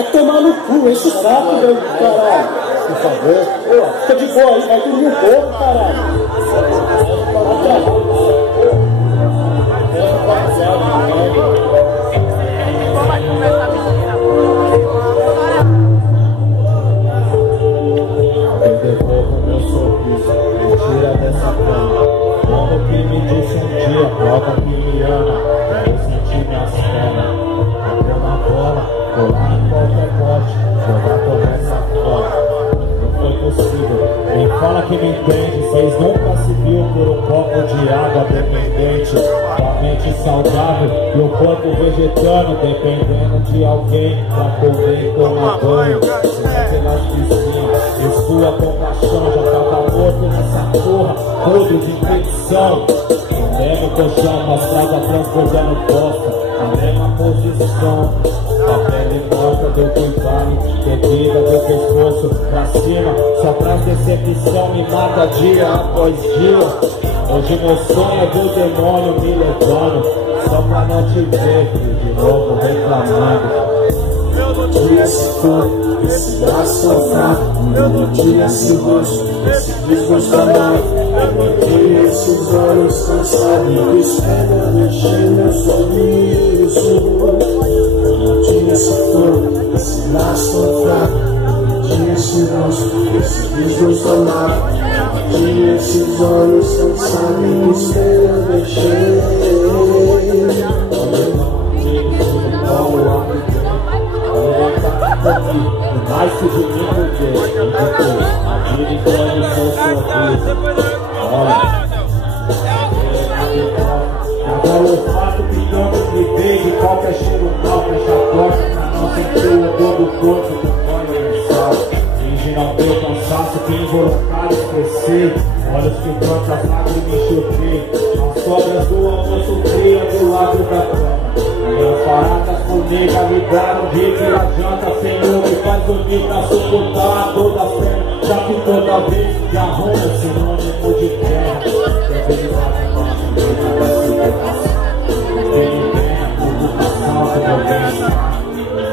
Vai tomar no cu, esse saco, meu caralho. Por favor. Ô, fica de boa aí, vai dormir um pouco, caralho. Devolva meu sorriso, me tira dessa cama. Como que me disse um dia, prova que me ama. Quero sentir minhas pernas, bater na bola, colar em qualquer pote, jogar toda essa fora. Não foi possível, quem fala que me entende, vocês nunca se viu por um copo de água dependente. Com a mente saudável e o corpo vegetando, dependendo de alguém pra comer e tomar banho. Pelas piscinas, e sua compaixão já tava morto nessa porra, podre de infecção. O mesmo colchão, mas praga transbordando bosta, a mesma posição. A pele morta do que vale, bebida do pescoço pra cima, só pra decepção me mata dia após dia. Hoje meu sonho é ver o demônio me levando, só pra não te ver, de novo reclamando. Esse corpo, esse braço fraco, melodia, esse rosto, esse desgosto amado. Melodia, esses olhos cansados, que espera mexer meu sorriso. Melodia, esse corpo, esse braço fraco, melodia, esse rosto, esse desgosto amado. Melodia, esses olhos cansados, que espera mexer. Mais que de mim porque a vida entrando no seu sorriso. Olha, agora o fato pingando me veio de qualquer cheiro mal, fecha a porta pra não sentir o odor do corpo do banho universal. Finge não ter o cansaço que involuntrário esquecer, olhos que plantas lágrimas chover, as sobras do almoço fria do lado da cama. Minhas baratas comigo ligaram de tirar janta, Senhor, me faz dormir pra suportar todas as pernas, já que toda vez que arruma sinônimo de terra. Tenho bem a preocupação que eu venho.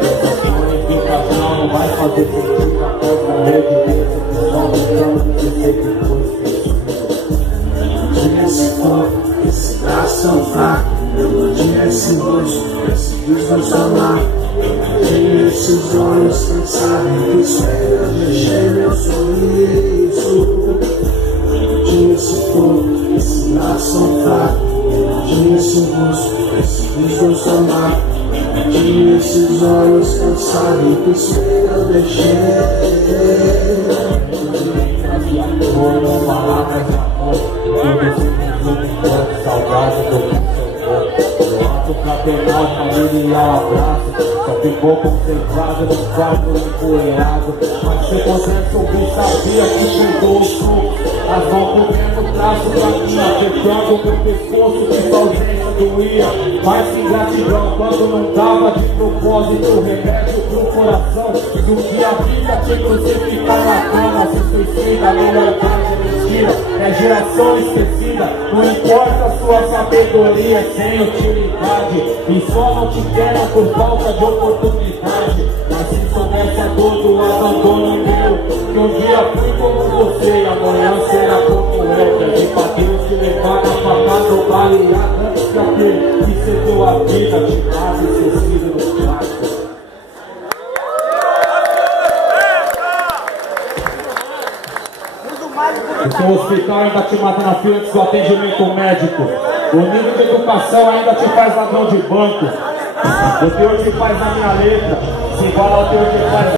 Sensações de paixão não vai fazer sentido após morrer de Deus, eu tô tentando dizer que foi esquecido. Esse corpo, esse braço fraco, melodia, esse rosto, esse desgosto amado. Melodia, esses olhos cansados, que espera mexer meu sorriso. Melodia, esse corpo, esse braço fraco, melodia, esse rosto, esse desgosto amado. Melodia, esses olhos cansados, que espera mexer. Foram palavras de amor, saudade do que seu corpo. Fraternal, familiar, abraço. Só ficou concentrado no quarto empoeirado. Mas se você soube, sabia que chegou o suco. As mãos comendo o braço pra mim, apertando o meu pescoço, que sua ausência doía. Mas ingratidão quando não dava de propósito, remédio pro coração. Do que a vida te crucificar na cama, se suicida, não verdade é mentira, é geração esquecida. Não importa a sua sabedoria, sem utilidade, e só não te querem por falta de oportunidade. Mas se soubesse a dor do abandono meu, que um dia fui como você e amanhã será como eu. Pedi pra Deus te levar na facada ou baleada antes que aquele que cedeu a vida te mate esquecido no quarto. O seu hospital ainda te mata na fila do seu atendimento médico. O nível de educação ainda te faz ladrão de banco. O teor te faz na minha letra, se iguala ao teor te faz